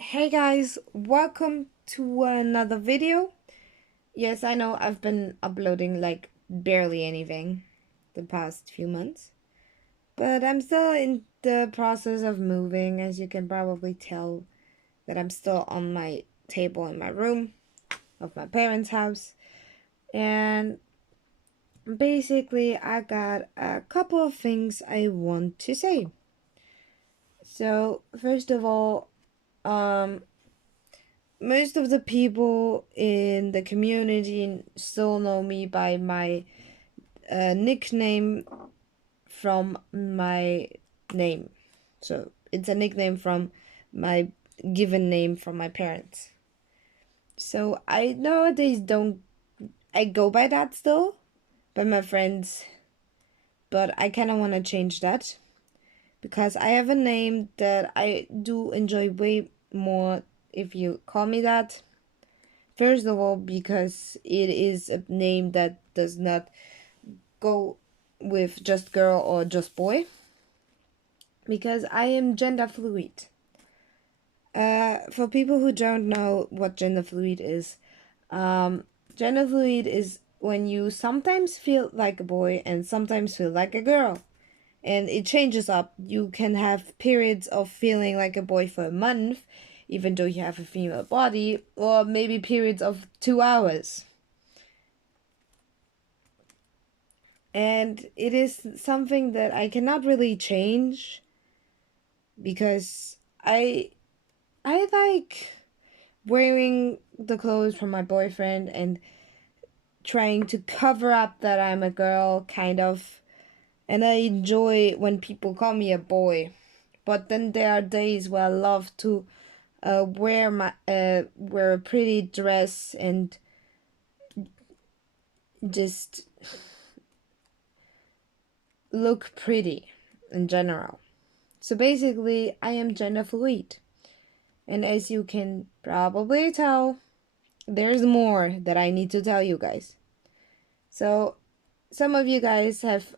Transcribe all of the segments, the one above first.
Hey guys, welcome to another video. Yes, I know I've been uploading like barely anything the past few months, but I'm still in the process of moving, as you can probably tell that I'm still on my table in my room of my parents' house. And basically, I got a couple of things I want to say. So, first of all, um most of the people in the community still know me by my nickname from my name. So it's a nickname from my given name from my parents. So I nowadays don't I go by that still by my friends, but I kind of want to change that because I have a name that I do enjoy way more if you call me that. First of all, because it is a name that does not go with just girl or just boy. Because I am gender fluid. For people who don't know what gender fluid is, um, gender fluid is when you sometimes feel like a boy and sometimes feel like a girl. And it changes up. You can have periods of feeling like a boy for a month, even though you have a female body, or maybe periods of 2 hours. And it is something that I cannot really change because I like wearing the clothes from my boyfriend and trying to cover up that I'm a girl kind of, and I enjoy when people call me a boy. But then there are days where I love to wear a pretty dress and just look pretty in general. So basically, I am gender fluid. And as you can probably tell, there's more that I need to tell you guys. So, some of you guys have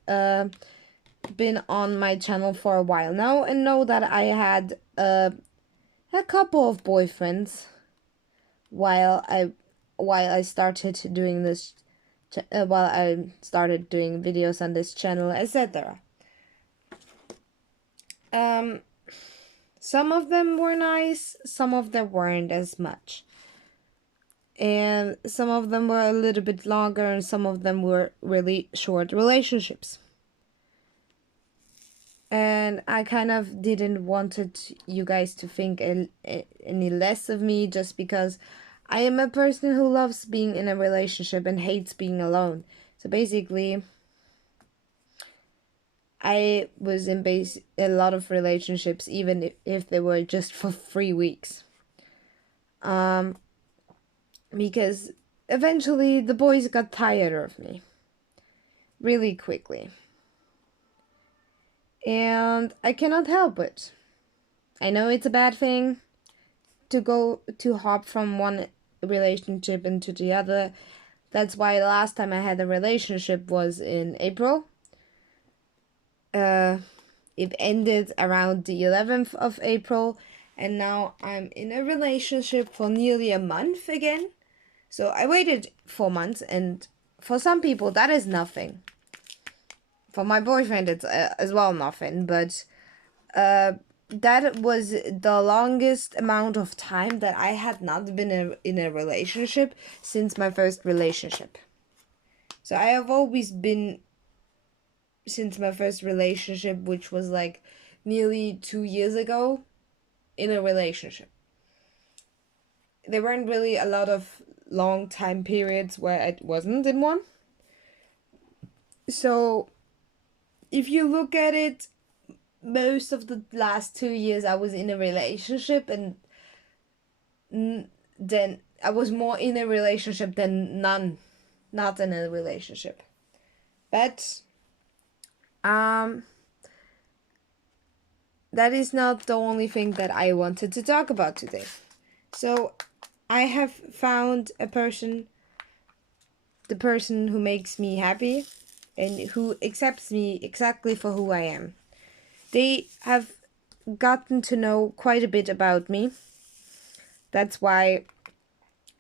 been on my channel for a while now and know that I had a couple of boyfriends while I started doing this while I started doing videos on this channel, etc. Um, some of them were nice, some of them weren't as much. And some of them were a little bit longer and some of them were really short relationships. And I kind of didn't wanted you guys to think any less of me just because I am a person who loves being in a relationship and hates being alone. So basically, I was in a lot of relationships, even if they were just for 3 weeks. Because eventually the boys got tired of me really quickly. And I cannot help it. I know it's a bad thing to hop from one relationship into the other. That's why the last time I had a relationship was in April. It ended around the 11th of April, and now I'm in a relationship for nearly a month again. So I waited 4 months, and for some people that is nothing. For my boyfriend, it's as well nothing, but that was the longest amount of time that I had not been in a relationship since my first relationship. So I have always been, since my first relationship, which was like nearly 2 years ago, in a relationship. There weren't really a lot of long time periods where I wasn't in one. So if you look at it, most of the last 2 years I was in a relationship, and then I was more in a relationship than not in a relationship. But that is not the only thing that I wanted to talk about today. So I have found a person, the person who makes me happy and who accepts me exactly for who I am. They have gotten to know quite a bit about me, That's why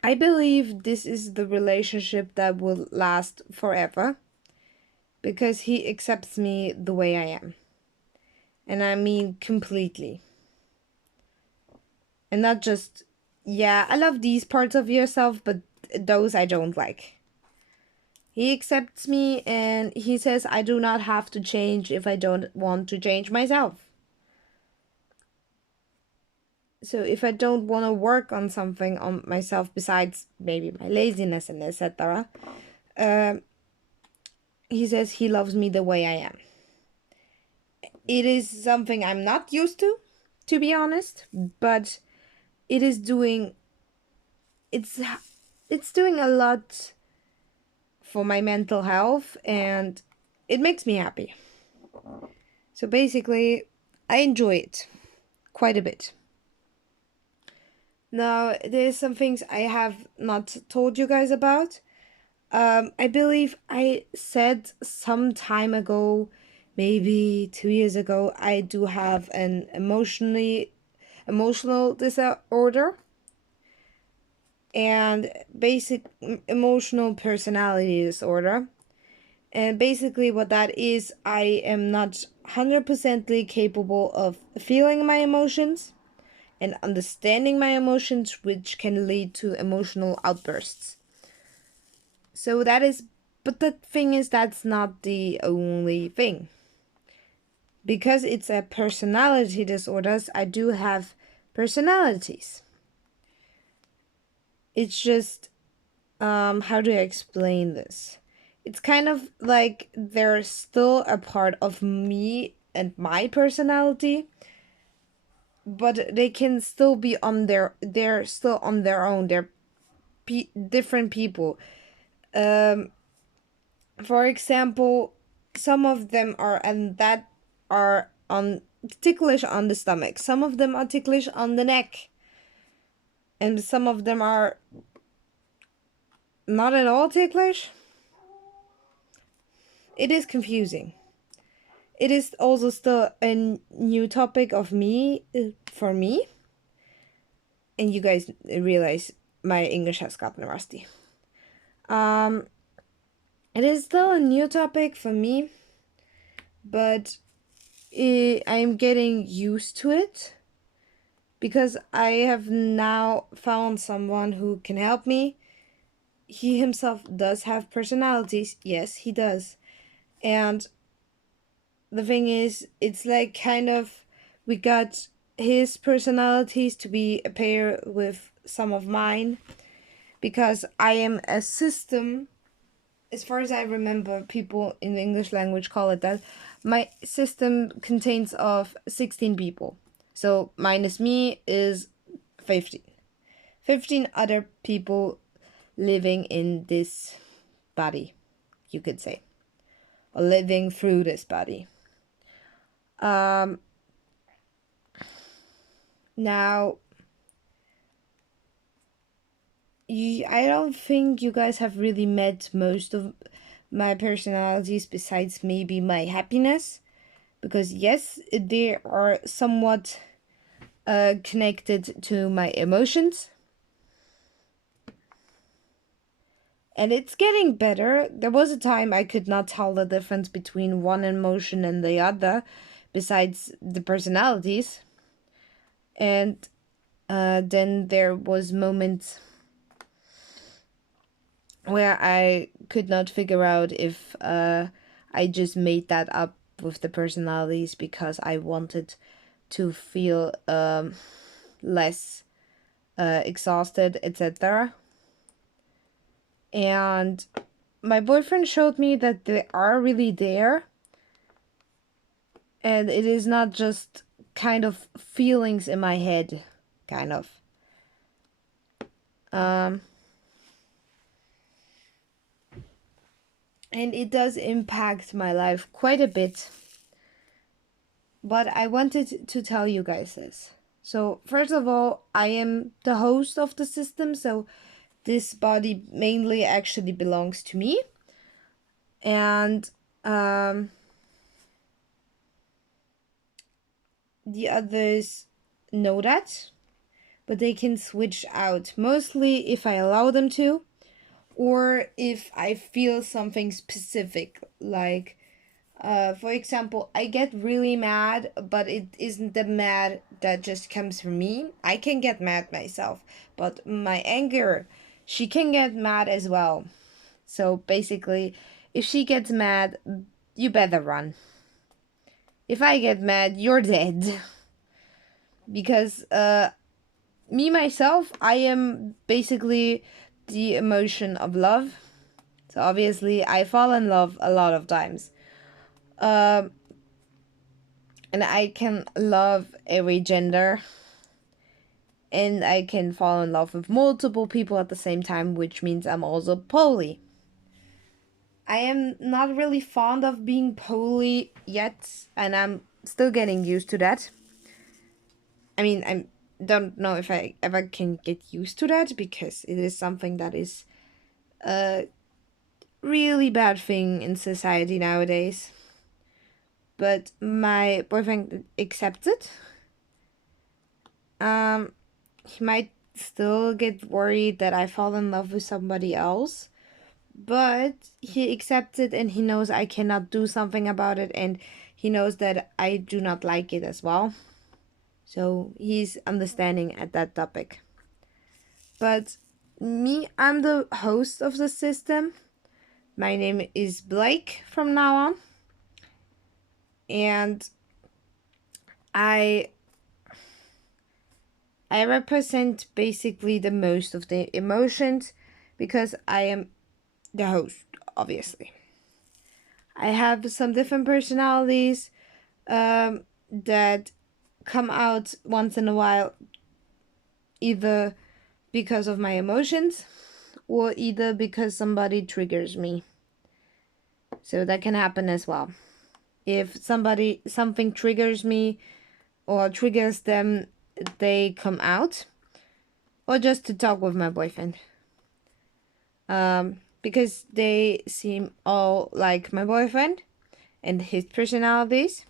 I believe this is the relationship that will last forever, because he accepts me the way I am. And I mean completely. And not just, yeah, I love these parts of yourself, but those I don't like. He accepts me and he says I do not have to change if I don't want to change myself. So if I don't want to work on something on myself besides maybe my laziness and etc., he says he loves me the way I am. It is something I'm not used to be honest, but it is doing it's doing a lot for my mental health, and it makes me happy. So basically, I enjoy it quite a bit. Now, there's some things I have not told you guys about. I believe I said some time ago, maybe 2 years ago, I do have an emotional disorder and basic emotional personality disorder. And basically, what that is, I am not 100% capable of feeling my emotions and understanding my emotions, which can lead to emotional outbursts. So that is, but the thing is, that's not the only thing. Because it's a personality disorder, I do have personalities. It's just, how do I explain this? It's kind of like they're still a part of me and my personality, but they can still be they're still on their own. They're different people. For example, some of them are on ticklish on the stomach. Some of them are ticklish on the neck. And some of them are not at all ticklish. It is confusing. It is also still a new topic of me for me. And you guys realize my English has gotten rusty. It is still a new topic for me, but I'm getting used to it because I have now found someone who can help me. He himself does have personalities. Yes, he does. And the thing is, it's like kind of we got his personalities to be a pair with some of mine because I am a system. As far as I remember, people in the English language call it that. My system contains of 16 people. So minus me is 15. 15 other people living in this body, you could say. Or living through this body. Now, I don't think you guys have really met most of my personalities besides maybe my happiness. Because yes, they are somewhat connected to my emotions. And it's getting better. There was a time I could not tell the difference between one emotion and the other, besides the personalities. And then there was moments where I could not figure out if I just made that up with the personalities because I wanted to feel less exhausted, etc. And my boyfriend showed me that they are really there, and it is not just kind of feelings in my head, kind of. And it does impact my life quite a bit. But I wanted to tell you guys this. So, first of all, I am the host of the system, so this body mainly actually belongs to me. And the others know that. but they can switch out, mostly if I allow them to, or if I feel something specific, like for example, I get really mad, but it isn't the mad that just comes from me. I can get mad myself, but my anger, she can get mad as well. So basically, if she gets mad, you better run. If I get mad, you're dead. Because me myself, I am basically the emotion of love. So obviously, I fall in love a lot of times. Um, and I can love every gender, and I can fall in love with multiple people at the same time, which means I'm also poly. I am not really fond of being poly yet, and I'm still getting used to that. I mean, I don't know if I ever can get used to that, because it is something that is a really bad thing in society nowadays. But my boyfriend accepts it. He might still get worried that I fall in love with somebody else, but he accepts it, and he knows I cannot do something about it, and he knows that I do not like it as well. So he's understanding at that topic. But me, I'm the host of the system. My name is Blake from now on. And I represent basically the most of the emotions, because I am the host, obviously. I have some different personalities that come out once in a while, either because of my emotions or either because somebody triggers me. So that can happen as well. If something triggers me or triggers them, they come out. Or just to talk with my boyfriend. Because they seem all like my boyfriend and his personalities.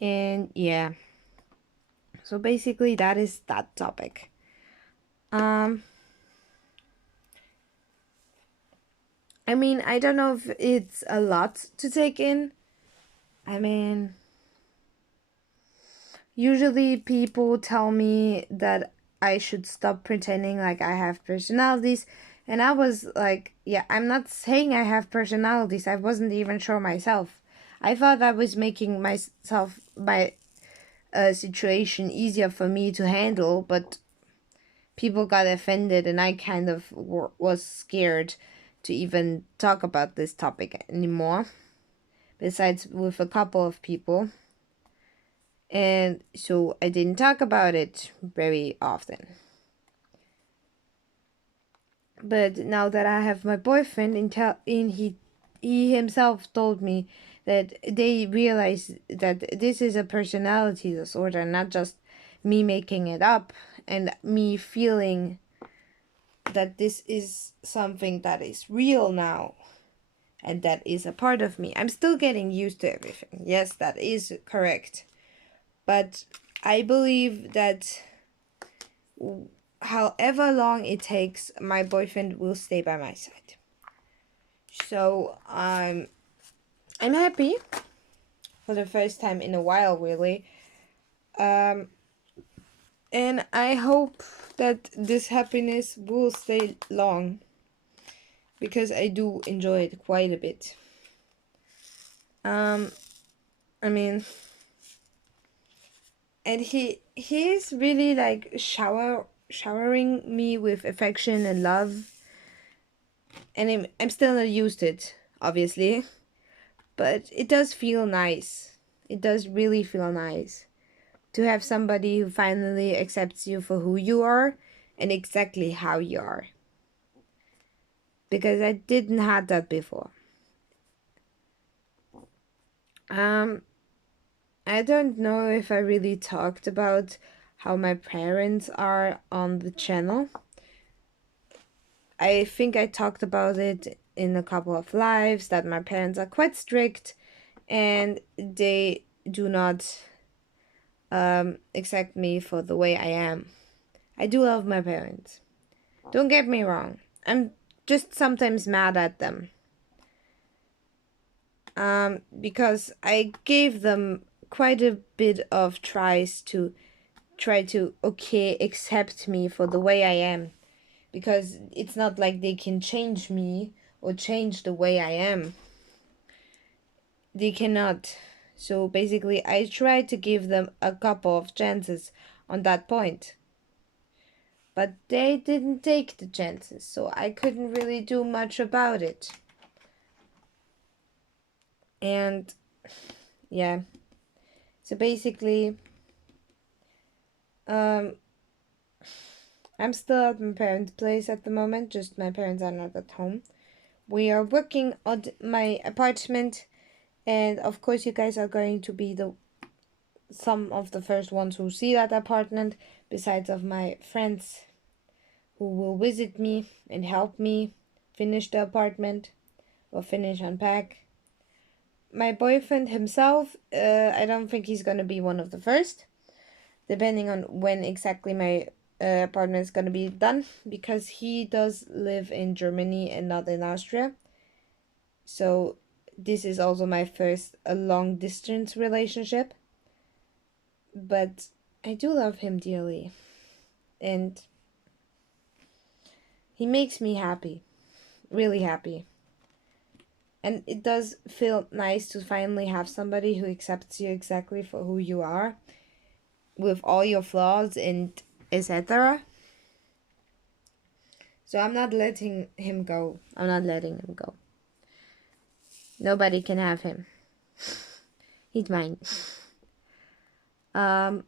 And yeah. So basically that is that topic. I mean, I don't know if it's a lot to take in. I mean, usually people tell me that I should stop pretending like I have personalities. And I was like, yeah, I'm not saying I have personalities. I wasn't even sure myself. I thought I was making myself, my situation easier for me to handle, but people got offended, and I kind of was scared to even talk about this topic anymore, besides with a couple of people. And so I didn't talk about it very often. But now that I have my boyfriend, he himself told me that they realize that this is a personality disorder, not just me making it up, and me feeling that this is something that is real now, and that is a part of me. I'm still getting used to everything. Yes, that is correct. But I believe that however long it takes, my boyfriend will stay by my side. So I'm happy for the first time in a while, really. And I hope that this happiness will stay long, because I do enjoy it quite a bit. I mean, and he's really like showering me with affection and love, and I'm still not used to it, obviously, but it does feel nice. It does really feel nice to have somebody who finally accepts you for who you are and exactly how you are, because I didn't have that before. I don't know if I really talked about how my parents are on the channel. I think I talked about it in a couple of lives, that my parents are quite strict and they do not accept me for the way I am. I do love my parents. Don't get me wrong. I'm just sometimes mad at them. Because I gave them quite a bit of tries to try to accept me for the way I am, because it's not like they can change me or change the way I am. They cannot. So basically I tried to give them a couple of chances on that point, but they didn't take the chances, so I couldn't really do much about it. And yeah, so basically um I'm still at my parents' place at the moment, just my parents are not at home. We are working on my apartment, and of course you guys are going to be the some of the first ones who see that apartment, besides of my friends who will visit me and help me finish the apartment or finish unpack. My boyfriend himself, I don't think he's gonna be one of the first, depending on when exactly my apartment is gonna be done, because he does live in Germany and not in Austria. So this is also my first a long distance relationship. But I do love him dearly, and he makes me happy, really happy. And it does feel nice to finally have somebody who accepts you exactly for who you are, with all your flaws and etc. So I'm not letting him go. I'm not letting him go. Nobody can have him. He's mine. Um,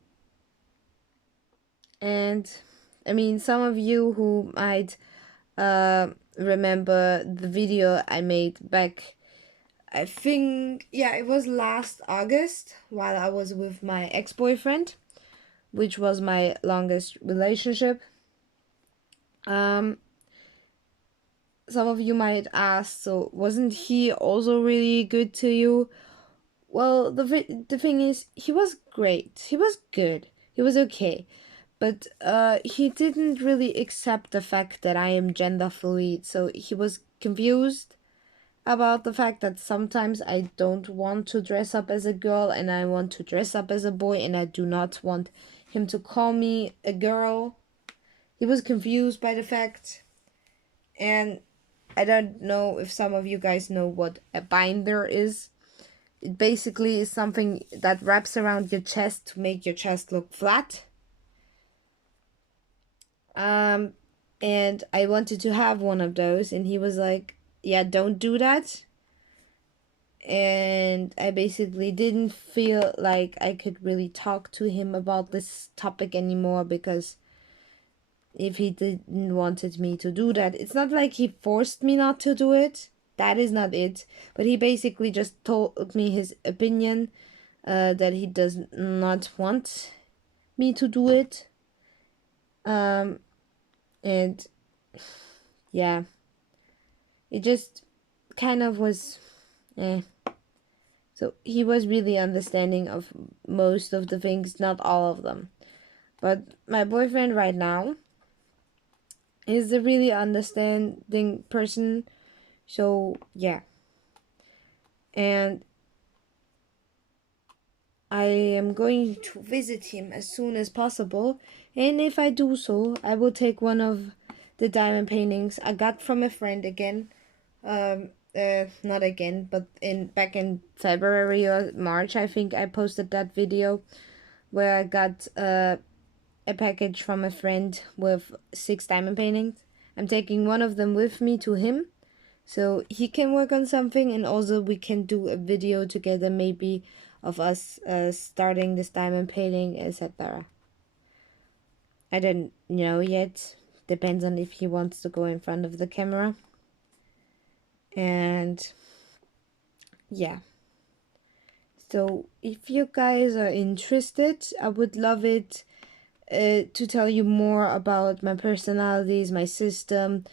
and I mean, some of you who might remember the video I made back, I think, yeah, it was last August, while I was with my ex-boyfriend, which was my longest relationship. Some of you might ask, so wasn't he also really good to you? Well, the thing is, he was great. He was good. He was okay. But he didn't really accept the fact that I am gender fluid, so he was confused about the fact that sometimes I don't want to dress up as a girl and I want to dress up as a boy, and I do not want him to call me a girl. He was confused by the fact. And I don't know if some of you guys know what a binder is. It basically is something that wraps around your chest to make your chest look flat. And I wanted to have one of those, and he was like, yeah, don't do that. And I basically didn't feel like I could really talk to him about this topic anymore, because if he didn't wanted me to do that, it's not like he forced me not to do it. That is not it. But he basically just told me his opinion, that he does not want me to do it. And yeah, it just kind of was, eh. So he was really understanding of most of the things, not all of them. But my boyfriend right now is a really understanding person. So yeah. And I am going to visit him as soon as possible. And if I do so, I will take one of the diamond paintings I got from a friend again. Not again, but back in February or March, I think I posted that video where I got a package from a friend with 6 diamond paintings. I'm taking one of them with me to him, so he can work on something, and also we can do a video together, maybe of us starting this diamond painting, etc. I don't know yet. Depends on if he wants to go in front of the camera. And yeah. So if you guys are interested, I would love it to tell you more about my personalities, my system,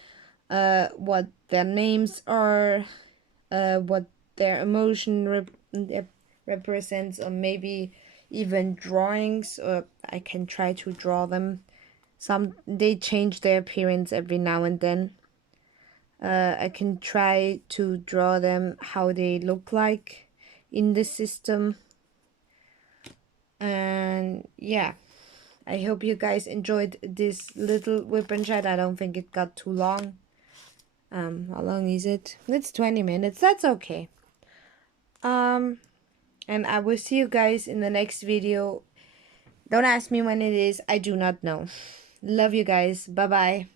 what their names are, what their emotion represents, or maybe even drawings, or I can try to draw them They change their appearance every now and then. I can try to draw them how they look like in the system. And yeah, I hope you guys enjoyed this little whip and chat. I don't think it got too long. How long is it? It's 20 minutes. That's okay. And I will see you guys in the next video. Don't ask me when it is. I do not know. Love you guys. Bye bye.